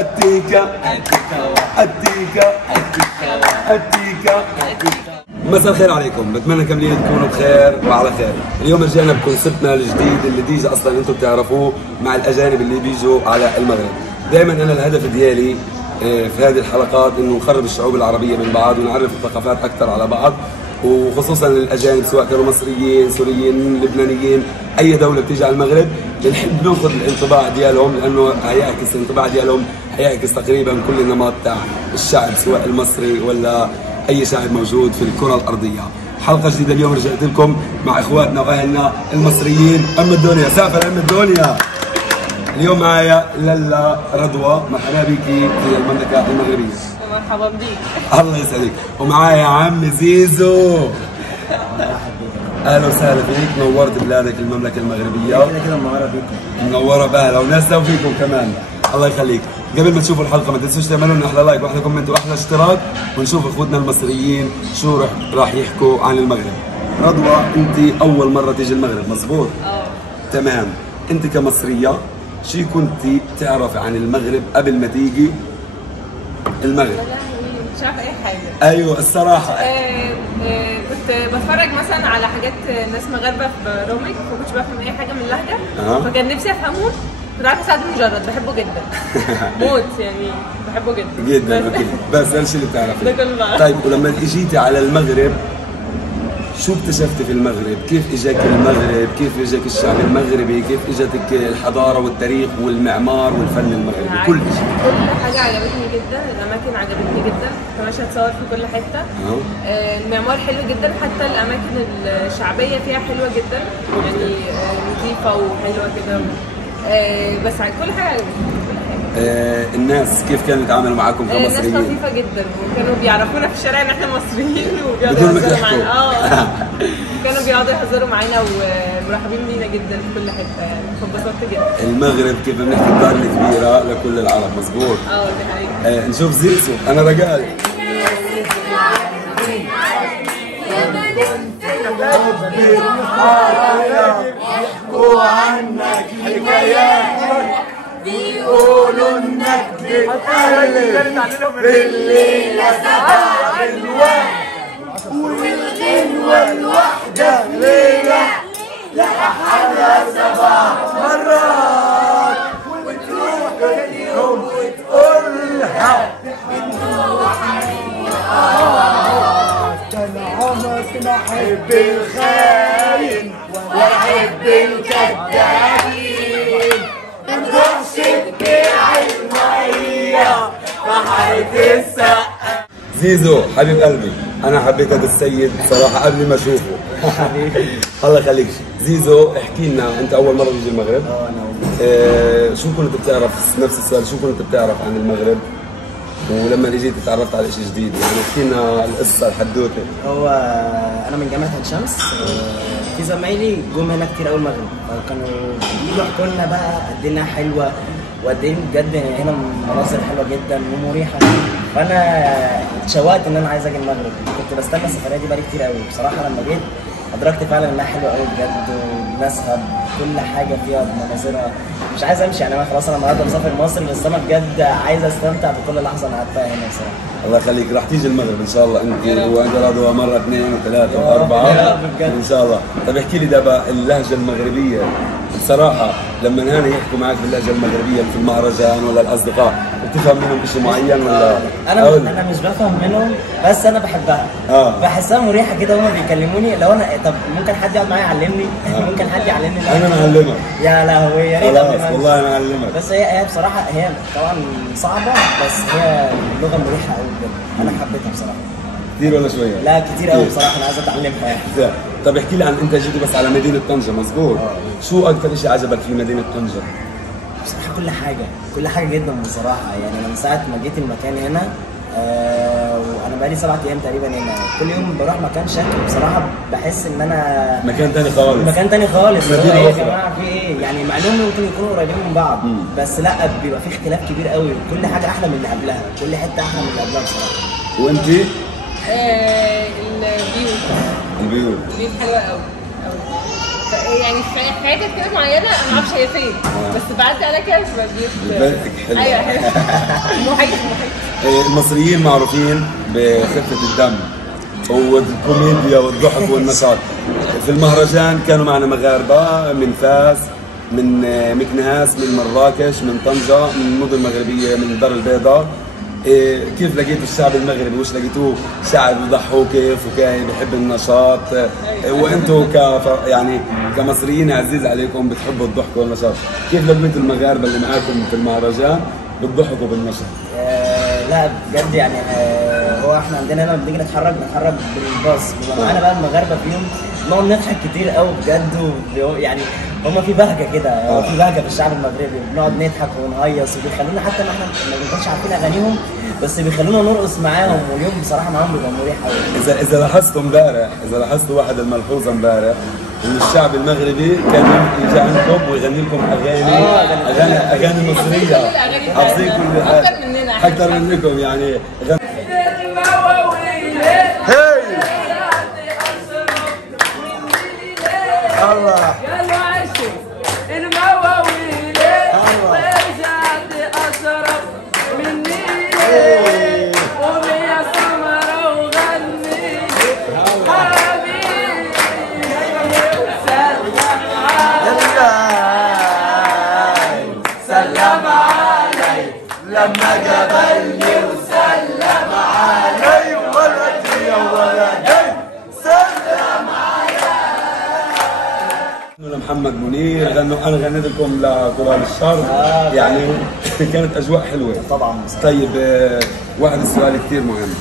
التيكا مساء الخير عليكم، بتمنى كاملين تكونوا بخير وعلى خير. اليوم رجعنا بكونسبتنا الجديد اللي بيجي اصلا انتم بتعرفوه مع الاجانب اللي بيجوا على المغرب. دائما انا الهدف ديالي في هذه الحلقات انه نقرب الشعوب العربيه من بعض ونعرف الثقافات اكثر على بعض، وخصوصا الاجانب سواء كانوا مصريين، سوريين، لبنانيين، اي دوله بتيجي على المغرب بنحب ناخذ الانطباع ديالهم، لانه هيعكس الانطباع ديالهم هيعكس تقريبا كل النمط تاع الشعب سواء المصري ولا اي شعب موجود في الكره الارضيه. حلقه جديده اليوم رجعت لكم مع اخواتنا واهلنا المصريين ام الدنيا. سافر ام الدنيا. اليوم معايا لالا رضوى، مرحبا بيكي في المملكه المغربيه. مرحبا بيك. الله يسعدك. ومعايا عم زيزو. اهلا وسهلا فيك، نورت بلادك المملكه المغربيه. كده منوره بيكم. منوره باهلا وناسه وفيكم كمان. الله يخليك. قبل ما تشوفوا الحلقه ما تنسوش تعملوا لنا احلى لايك واحلى كومنت واحلى اشتراك، ونشوف اخوتنا المصريين شو راح يحكوا عن المغرب. رضوى، انت اول مره تيجي المغرب مزبوط؟ تمام. انت كمصريه شو كنتي تعرفي عن المغرب قبل ما تيجي المغرب؟ مش عارفه اي حاجه. ايوه الصراحه. كنت بتفرج مثلا على حاجات ناس مغاربه في روميك، ما كنتش بفهم اي حاجه من اللهجه، فكان نفسي افهمهم. كنت عارفه سعد مجرد، بحبه جدا موت يعني، بحبه جدا جدا. اوكي بس ده الشيء اللي بتعرفيه. ده كل بقى. طيب ولما اجيتي على المغرب شو اكتشفتي في المغرب؟ كيف اجاك المغرب؟ كيف اجاك الشعب المغربي؟ كيف اجتك الحضاره والتاريخ والمعمار والفن المغربي؟ كل شيء. كل حاجه عجبتني جدا، الاماكن عجبتني جدا، كنت ماشيه اتصور في كل حته. المعمار حلو جدا، حتى الاماكن الشعبيه فيها حلوه جدا، يعني نظيفه وحلوه كده. بس كل حاجه عجبتني. الناس كيف كانوا يتعاملوا معاكم كمصريين؟ الناس لطيفه جدا، وكانوا بيعرفونا في الشارع ان احنا مصريين وبيقعدوا يهزروا معانا. كانوا بيقعدوا يهزروا معانا ومرحبين بينا جدا في كل حته يعني، فانبسطت جدا. المغرب كيف بنحكي الدار الكبيره لكل العرب مزبوط؟ دي حقيقة. نشوف زيزو. انا رجال يحكوا عنك حكايات، بيقولوا انك بتقلب بالليلة 7 ألوان، والغنوة الواحدة ليلة لحالها 7 مرات، وتروح كل يوم وتقولها بنروح أنا عمرك ما أحب الخاين وأحب الكذابين، بنروح شبكة المية بحيرة السقا. زيزو حبيب قلبي، انا حبيت هذا السيد صراحه قبل ما اشوفه. حبيبي الله يخليك. زيزو احكي لنا، انت اول مره تيجي المغرب؟ انا شو كنت بتعرف، نفس السؤال، شو كنت بتعرف عن المغرب؟ ولما اجيت تعرفت على شيء جديد، يعني احكي لنا القصه الحدوته. هو انا من جامعه عين شمس، في زمايلي جم هنا كتير قوي المغرب، كانوا بيجوا يحكوا لنا بقى قد ايه انها حلوه وقد ايه بجد هنا مناظر حلوه جدا ومريحه، فانا اتشوقت ان انا عايز اجي المغرب. كنت بستنى السفريه دي بقالي كتير قوي بصراحه. لما جيت ادركت فعلا انها حلوه قوي بجد، وناسها كل حاجه فيها بمناظرها. مش عايز امشي يعني، انا خلاص انا النهارده مسافر مصر، بس انا بجد عايز استمتع بكل لحظه انا قاعد فيها هنا بصراحه. الله يخليك. راح تيجي المغرب ان شاء الله انت وانت رضوى مره 2 و3 و4 ان شاء الله. طيب احكي لي دابا اللهجه المغربيه، بصراحه لما هنا يحكوا معك باللهجه المغربيه في المهرجان ولا الاصدقاء بتفهم منهم شيء معين ولا؟ انا مش بفهم منهم، بس انا بحبها. بحسها مريحه كده وهما بيكلموني. لو انا طب ممكن حد يقعد معايا يعلمني؟ ممكن حد يعلمني؟ انا معلمك. يا لهوي يا ريت. خلاص والله انا اعلمك. بس هي بصراحه هي طبعا صعبه، بس هي لغه مريحه قوي بجد، انا حبيتها بصراحه. كتير ولا شويه؟ لا كتير قوي بصراحه، انا عايز اتعلمها يعني. طب احكي لي عن، انت جيت بس على مدينه طنجه مظبوط؟ شو اكثر شيء عجبك في مدينه طنجه؟ بصراحه كل حاجه جدا بصراحه. يعني انا من ساعه ما جيت المكان هنا، وانا بقالي 7 ايام تقريبا هنا، كل يوم بروح مكان شكل بصراحه بحس ان انا مكان تاني خالص. مكان تاني خالص. مدينه يا اخرى. جماعه في ايه يعني؟ مع انهم ممكن يكونوا قريبين من بعض، بس لا بيبقى في اختلاف كبير قوي، كل حاجه احلى من اللي قبلها، كل حته احلى من اللي قبلها بصراحه. وانتي؟ البيوت البيوت حلوه قوي. يعني في حاجات كده معينه انا ما اعرفش هي فين، بس بعدي على كده مش بجيب. حلو. ايوه حلو. محيط. المصريين معروفين بخفه الدم والكوميديا والضحك والنشاط. في المهرجان كانوا معنا مغاربه من فاس، من مكناس، من مراكش، من طنجة، من المدن المغربيه، من الدار البيضاء. كيف لقيتوا الشعب المغربي؟ وش لقيتوه شعب يضحوا كيف وكاي بيحب النشاط؟ وانتم يعني كمصريين عزيز عليكم بتحبوا الضحك والنشاط، كيف لقيتوا المغاربه اللي معاكم في المهرجان بالضحك وبالنشاط؟ لا بجد يعني هو احنا عندنا هنا بنيجي نتحرك بالباص، بيبقى معانا بقى المغاربه فيهم نقعد نضحك كتير قوي بجد، يعني هما في بهجه كده، في بهجه في الشعب المغربي، بنقعد نضحك ونهيص وبيخلونا حتى ان احنا ما بنكونش عارفين اغانيهم بس بيخلونا نرقص معاهم، واليوم بصراحه معاهم بيبقى مريح قوي. اذا لاحظتوا امبارح، اذا لاحظتوا واحد الملحوظه امبارح ان الشعب المغربي كان يجي عندكم ويغني لكم اغاني مصريه، حافظين كل اكثر منكم يعني. الله يا عاشق المواويل رجعت أشرب مني قومي يا سمرة وغني حبيبي سلم علي لما قابلني وسلم علي ولدي يا ولدي سلم محمد منير غنوا، انا غنيت لكم لقرال الشر يعني كانت اجواء حلوه طبعا. طيب واحد السؤال كثير مهم،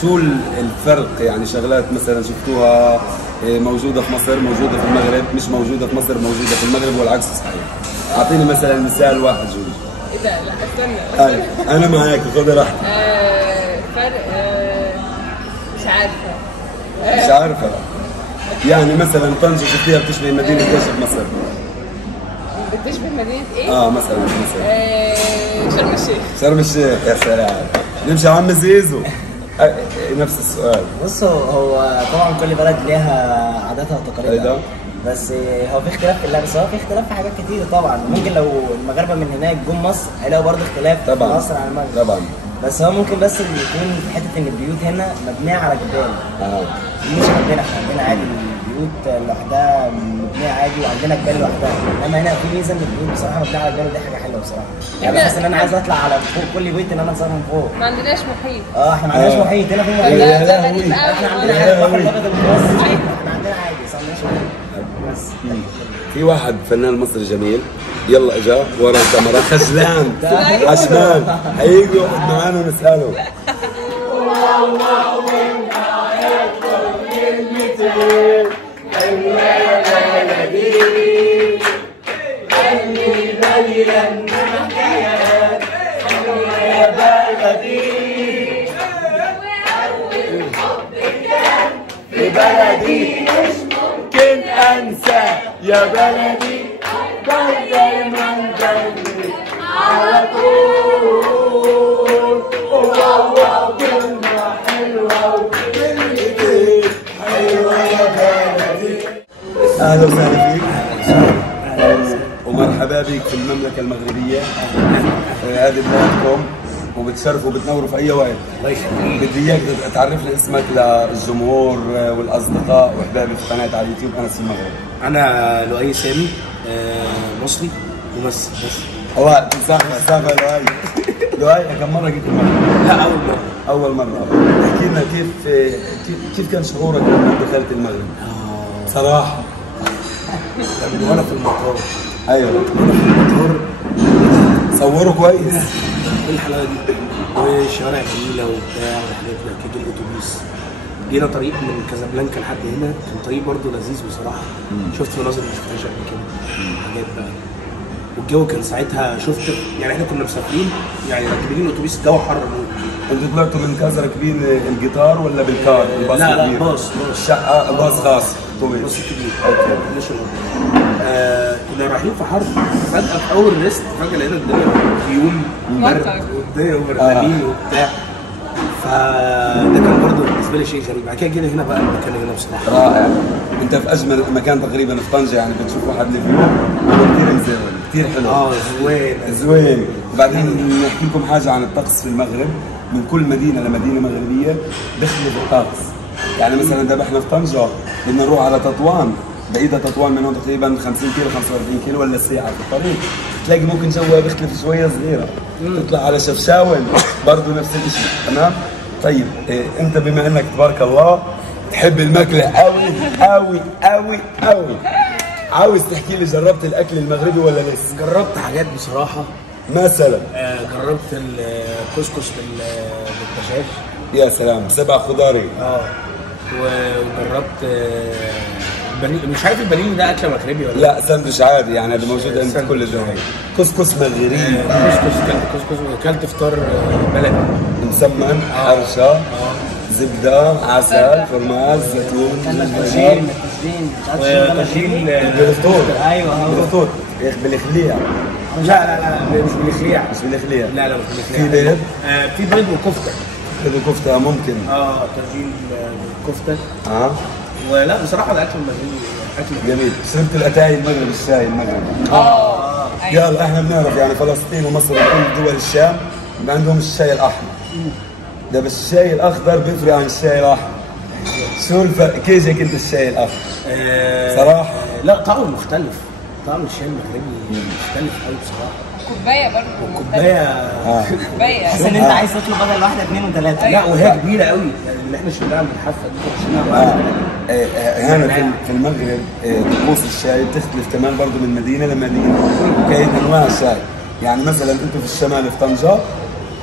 شو الفرق يعني شغلات مثلا شفتوها موجوده في مصر موجوده في المغرب، مش موجوده في مصر موجوده في المغرب والعكس صحيح؟ اعطيني مثلا مثال واحد جوج. ايه ده؟ لا استنى. انا معاك خذي راحتك. فرق مش عارفه. مش عارفه يعني مثلا طنجة شفتيها بتشبه مدينة ايش بمصر؟ بتشبه مدينة ايه؟ مثلا شرم الشيخ. شرم الشيخ يا سلام. نمشي عم زيزو. نفس السؤال. بص هو طبعا كل بلد ليها عاداتها وتقاليدها، بس هو في اختلاف في اللبس، هو في اختلاف في حاجات كتير طبعا. ممكن لو المغاربه من هناك جم مصر هيلاقوا برضه اختلاف في مصر عن المغرب طبعا، بس هو ممكن بس اللي يكون في حته ان البيوت هنا مبنيه على جبال. مش عندنا، احنا عندنا عادي البيوت لوحدها مبنيه عادي وعندنا جبال لوحدها، انما هنا في ميزه ان البيوت بصراحه مبنيه على جبال ودي حاجه حلوه بصراحه. يعني بحس ان انا عايز اطلع على فوق كل بيت ان انا اتصور من فوق. ما عندناش محيط. احنا ما عندناش محيط هنا، في محيط. احنا عندنا عادي البحر الابيض المتوسط، احنا عندنا عادي صح ماشي. بس في واحد فنان مصري جميل يلا اجا ورا الكاميرا خجلان عشمان هيجي يقعد معانا ونساله. في بلدي مش ممكن انسى يا بلدي دايما جنبي على طول. كلمة حلوة وكلمتين حلوة يا بلدي. اهلا وسهلا فيك ومرحبا بك في المملكة المغربية. هذه بلادكم وبتشرفوا وبتنوروا في اي وقت. الله يخليك. بدي اياك تعرف لي اسمك للجمهور والاصدقاء واحبابي في قناه على اليوتيوب انس المغرب. انا لؤي سامي، مصري ممثل بس. هو صح لؤي كم مره جيت المغرب؟ لا اول مره. احكي لنا كيف كان شعورك لما دخلت المغرب؟ صراحه من وانا في المطار. ايوه وانا في المطار صوروا كويس. ايه الحلاوه دي؟ والشوارع جميله وبتاع ورحلات ركاب الاتوبيس. جينا طريق من كازابلانكا لحد هنا، كان طريق برضه لذيذ بصراحه. شفت مناظر ما شفتهاش قبل كده، حاجات بقى. والجو كان ساعتها شفت يعني احنا كنا مسافرين يعني راكبين الاتوبيس الجو حر موت. انتوا طلعتوا من كازا راكبين القطار ولا بالكار؟ الباص لا الكبير؟ باص الشقه باص خاص طويل. باص كبير. مش كنا رايحين في حر، فجأة في أول ريست فجأة لقينا الدنيا غيوم وبرد والدنيا وبردانين وبتاع. فده كان برضه بالنسبة بالنسبه لي شيء غريب. بعد كده جينا هنا بقى المكان هنا بصراحه رائع. انت في اجمل مكان تقريبا في طنجه، يعني بتشوف واحد الفيو كثير مزون كثير حلو. زوين زوين. وبعدين نحكي لكم حاجه عن الطقس في المغرب. من كل مدينه لمدينه مغربيه بيختلف الطقس. يعني مثلا اذا احنا في طنجه بدنا نروح على تطوان، بعيدة تطوان من هون تقريبا 50 كيلو 45 كيلو ولا ساعة في الطريق، تلاقي ممكن جوها بيختلف شوية صغيرة. تطلع على شفشاون برضه نفس الشيء. تمام؟ طيب انت بما انك تبارك الله تحب الماكلة قوي قوي قوي قوي، عاوز تحكي لي جربت الاكل المغربي ولا لسه؟ جربت حاجات بصراحه. مثلا جربت الكسكس بالدجاج. يا سلام، 7 خضاري. وجربت مش عارف البانيه ده اكله مغربي ولا لا؟ ساندويتش عادي يعني، هذا موجود عند كل الدول. كسكس مغربي. كسكس وكلت فطار بلدي مسمن، حرشه، زبده، عسل، فرماج، زيتون، طاجين بالفطور. ايوه بالفطور بالخليع. لا مش بالخليع. مش بالخليع. لا مش بالخليع. في بيض؟ في بيض وكفته. بيض وكفته ممكن. طاجين بالكفته. ولا بصراحه الاكل المغربي اكل جميل. شربت الاتاي المغرب، الشاي المغربي؟ يلا احنا بنعرف يعني فلسطين ومصر وكل دول الشام عندهم الشاي الاحمر. ده بس الشاي الاخضر بيفرق عن الشاي الاحمر. شو الفرق؟ كيف جاك انت الشاي الاخضر؟ صراحه لا طعمه مختلف. طعم الشاي المغربي مختلف قوي بصراحه. كوبايه برضه. كوبايه. بس ان انت عايز تطلب بدل واحده 2 و3. لا وهي كبيره قوي يعني، اللي احنا شربناها من الحافه دي هنا في المغرب طقوس الشاي بتختلف كمان برضه من مدينه لمدينه، وكاين انواع الشاي. يعني مثلا انتم في الشمال في طنجه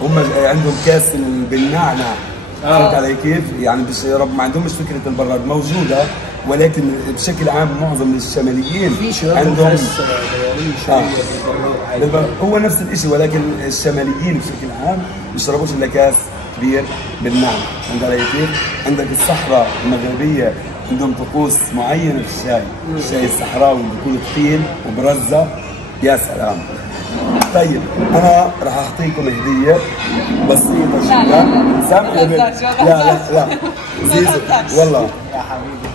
هم عندهم كاس بالنعنع. فهمت علي كيف؟ يعني ما عندهمش فكره البراد موجوده، ولكن بشكل عام معظم الشماليين عندهم هو نفس الشيء، ولكن الشماليين بشكل عام بيشربوش الا كاس كبير بالنعنع. فهمت علي كيف؟ عندك الصحراء المغربيه عندهم طقوس معينه في الشاي، الشاي الصحراوي بيكون ثقيل وبرزه. يا سلام. طيب انا راح اعطيكم هديه بسيطه جدا. لا زيزو والله يا حبيبي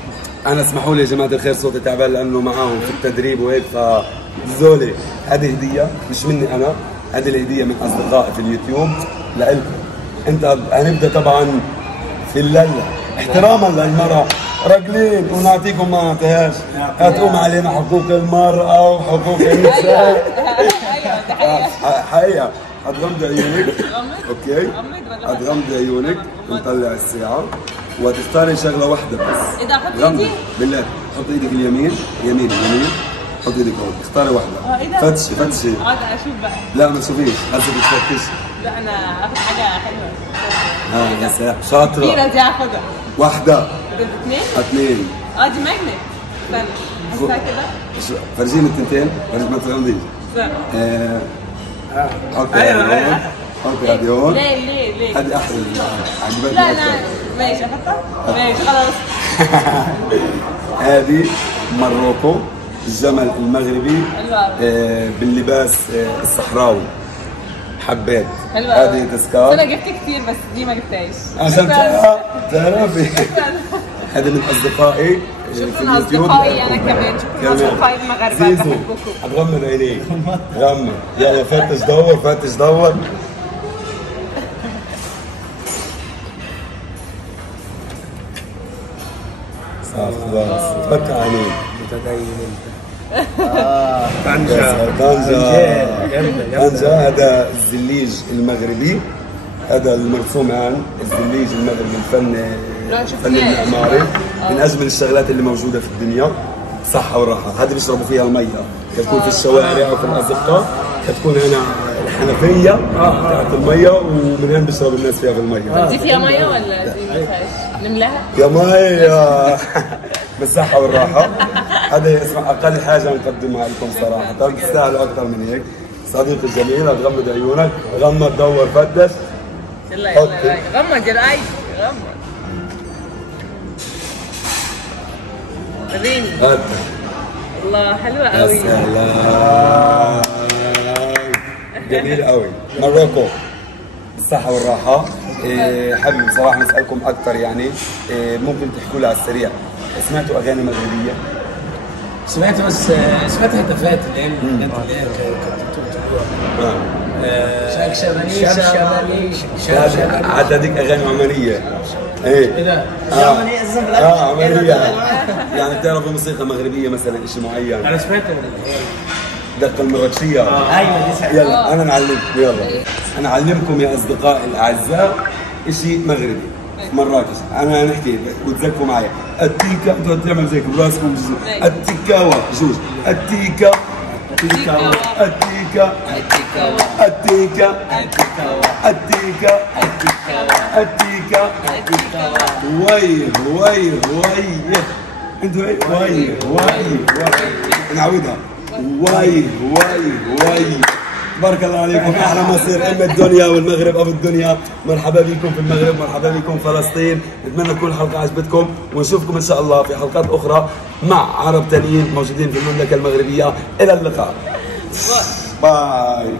انا اسمحوا لي يا جماعه الخير صوتي تعبان لانه معاهم في التدريب وهيك، فزولي هذه هديه مش مني انا، هذه الهديه من اصدقائي في اليوتيوب لكم. انت هنبدا طبعا في الليله احتراما للمراه راجلين ونعطيكم ما نعطيهاش، هتقوم علينا حقوق المراه وحقوق النساء. حقيقه هتغمض عيونك. اوكي هتغمض عيونك ونطلع الساعه وتختاري شغله واحده بس. ايه ده؟ احط ايدي؟ بالله حط ايدك اليمين يمين، حط ايدك هون، اختاري واحده. ايه ده؟ فتشي اقعد اشوف بقى. لا ما تشوفيش، هسه بتفتش. لا انا اخد حاجه حلوه. يا سلام شاطره. كبيره دي هاخدها. واحده. اثنين؟ اثنين. دي ماجنت. استنى احطها كده. فرجيني التنتين، ما تغمضيش. حطي هذه هون، حطي هذه هون. ليه؟ هذه احسن عجبتني. لا ماشي احطها؟ ماشي خلاص. هذه مروكو، الجمل المغربي باللباس الصحراوي. حبيت. هذه تذكار. انا جبت كتير بس دي ما جبتهاش عشان تعرفي. هذا من اصدقائي في اليوتيوب. انا كمان شكرا اصدقائي المغاربه بحبكم. هتغمض عينيك. غمض يلا، فتش دور. خلاص فتح عينيك. متدين طنجة. هذا الزليج المغربي، هذا المرسوم عن الزليج المغربي، الفن المعماري من اجمل الشغلات اللي موجوده في الدنيا. صحه وراحه. هذه بيشربوا فيها الميه، كتكون في الشوارع وفي الازقه، كتكون هنا الحنفيه تاعت الميه، ومن هنا بيشرب الناس فيها في الميه. دي فيها ميه ولا دي ما فيهاش؟ نملاها؟ يا ميه بالصحه والراحه. هذا اسمه اقل حاجه نقدمها لكم صراحه، تستاهلوا اكثر من هيك. صديقي الجميل هتغمض عيونك، غمض دور فتش. يلا غمض يا اي غمض. وريني. الله حلوه قوي. يا سلام جميل قوي. مروكو بالصحة والراحة. حابب بصراحة نسألكم أكثر يعني ممكن تحكوا لي على السريع، سمعتوا أغاني مغربية؟ سمعت بس سمعت هتافات اللي هي الحاجات اللي هي كانت شبشبني عاد هذيك أغاني عمانية. ايه ده؟ عمانية اساسا عمانية يعني بتعرفوا موسيقى مغربية مثلا شيء معين؟ انا سمعت دقة المراكشية. ايوه دي سمعتها. يلا أنا نعلمكم، يلا أنا أعلمكم يا أصدقائي الأعزاء شيء مغربي مراكش. أنا نحكي وتذكروا معي التيكا، أنتوا تعملوا زيك براسكم التيكاوا جوج التيكا التيكا التيكا التيكا التيكا التيكا ويه ويه ويه انتوا ايه ويه ويه ويه نعودها ويه ويه ويه. بارك الله عليكم، احلى مصر ام الدنيا والمغرب ابو الدنيا. مرحبا بكم في المغرب، مرحبا بكم فلسطين. نتمنى تكون الحلقه عجبتكم ونشوفكم ان شاء الله في حلقات اخرى مع عرب تانيين موجودين في المملكه المغربيه. الى اللقاء، باي.